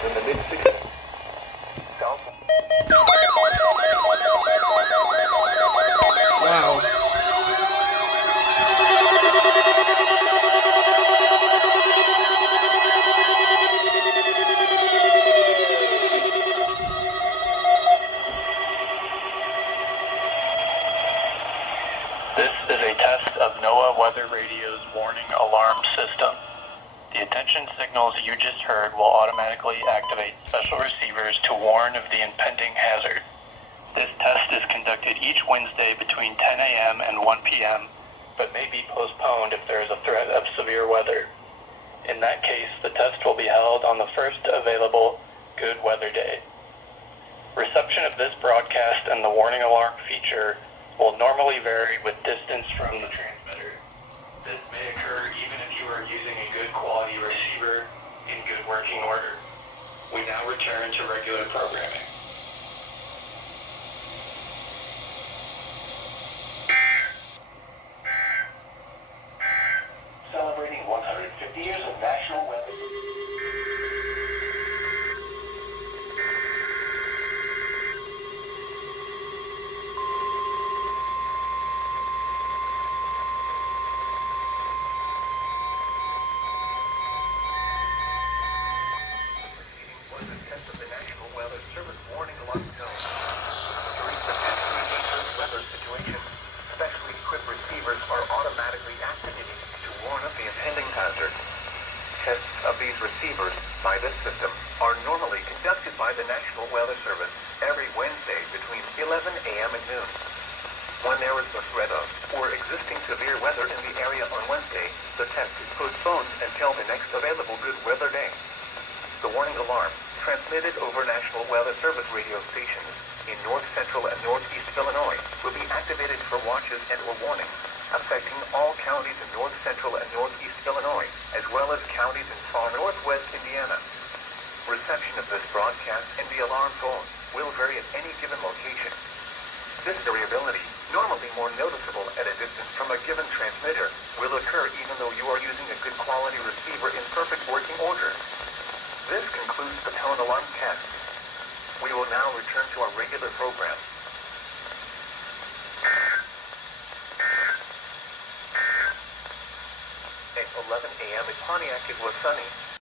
conditions in the mid-60s. Wow. This is a test of NOAA Weather Radio's warning alarm system. The attention signals you just heard will automatically activate special receivers to warn of the impending hazard. This test is conducted each Wednesday between 10 a.m. and 1 p.m., but may be postponed if there is a threat of severe weather. In that case, the test will be held on the first available good weather day. Reception of this broadcast and the warning alarm feature will normally vary with distance from the transmitter. This may occur even if you are using a good quality receiver in good working order. We now return to regular programming. Celebrating 150 years of National Weather. Tests of these receivers by this system are normally conducted by the National Weather Service every Wednesday between 11 a.m. and noon. When there is the threat of or existing severe weather in the area on Wednesday, the test is postponed until the next available good weather day. The warning alarm, transmitted over National Weather Service radio stations in north central and northeast Illinois, will be activated for watches and or warnings affecting all counties in north central and northeast Illinois, as well as counties in far northwest Indiana. Reception of this broadcast and the alarm tone will vary at any given location. This variability, normally more noticeable at a distance from a given transmitter, will occur even though you are using a good quality receiver in perfect working order. This concludes the tone alarm test. We will now return to our regular program. At 11 a.m. in Pontiac, it was sunny.